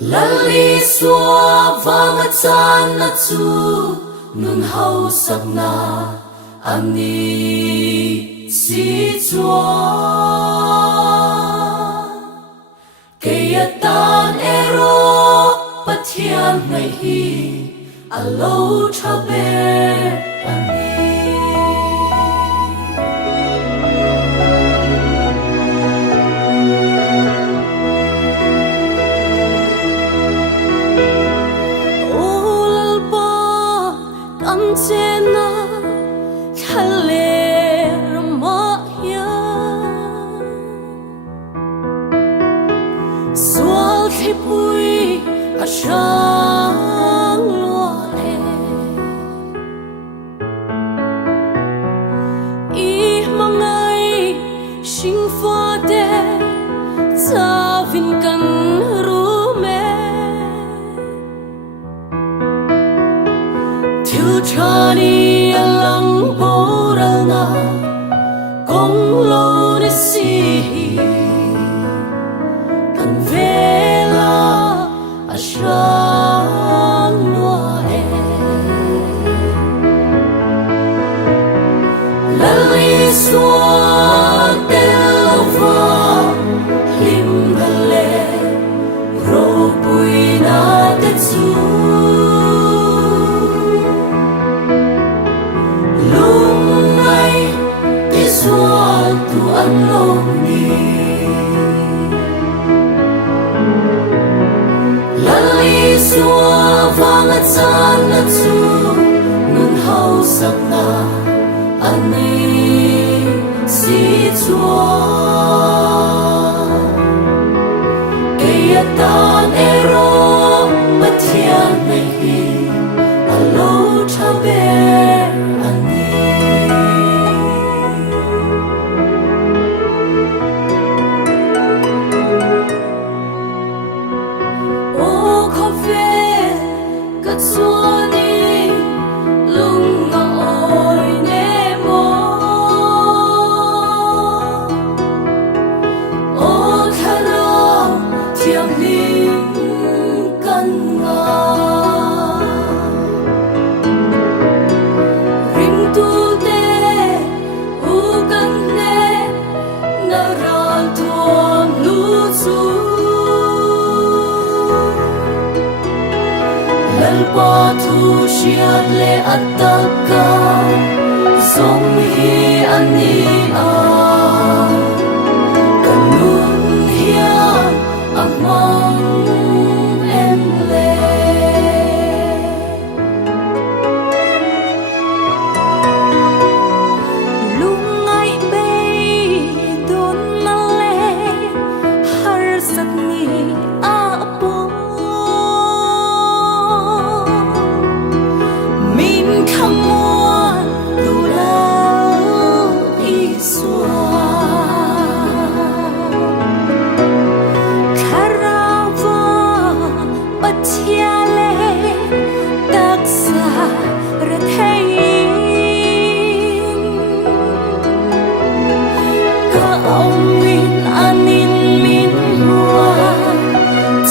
Lali xua vang a chan na chu nun hau sak na ani si chua ke tan ero Pathian ngai hi alo thabe ani Chena khale ramaya swal khipui ashang lua I mangai sing fa de cha vin kan ru me Chani alang borana kong lo ni si kan vela ashang noe lali swa delova lim dale ro puina te chu tu an long ni lali xua vang a chan na chu nun hau sak na ani si chua ke tan ero Pathian nei hi alo thabe Lalpa thu shiat le ataka song hi ani a kanun hiam among em le lungai be don na le har sat ni a po Come on, tu lao iswa Karava Pathiale taksa rethein Ka ông min anin min hua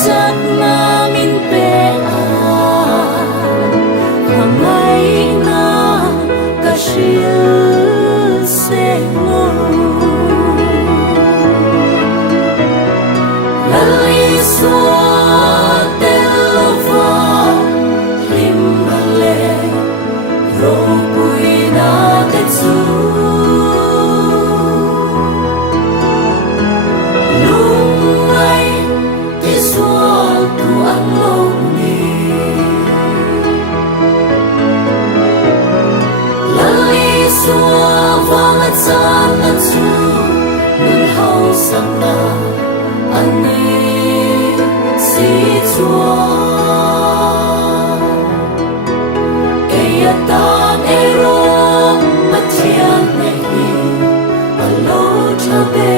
Chak na min pe She'll say no Lali swa delova Himmale Robuina tetsu Lungai Tiswal tu anlong ni Xua vang a chan na chu nun hau sak na ani si chua ke tan ero Pathian nei hi alo thabe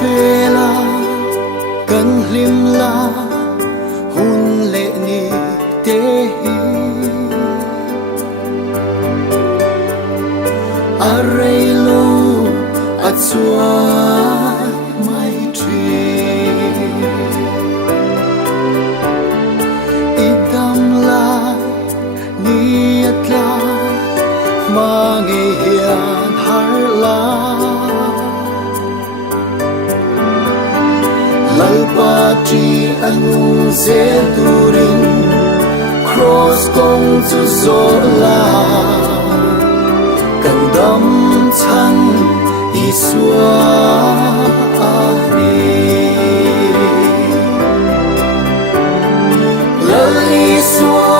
Vela kan hlim la hun xua mai trì idam la niat la mange hian har la lalpati anu se durin cross kong zu zo la kan dam chan isua ani lal isua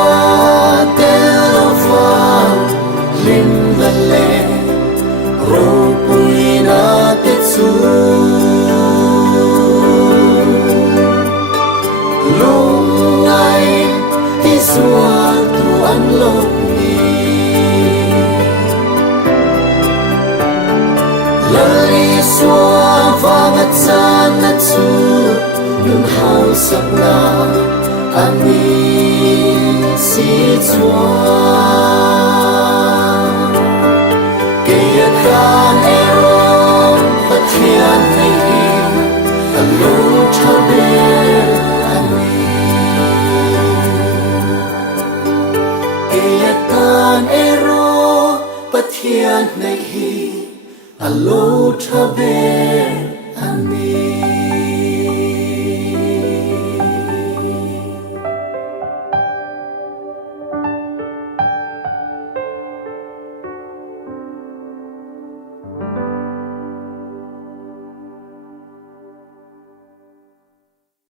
telova lim la le ro puina te chu Isua tu an lộc ni lal isua vang at san at su nun hau sak na ani si chua kaya kan erom Pathian nei alo thabe Pathian nei hi alo thabe ani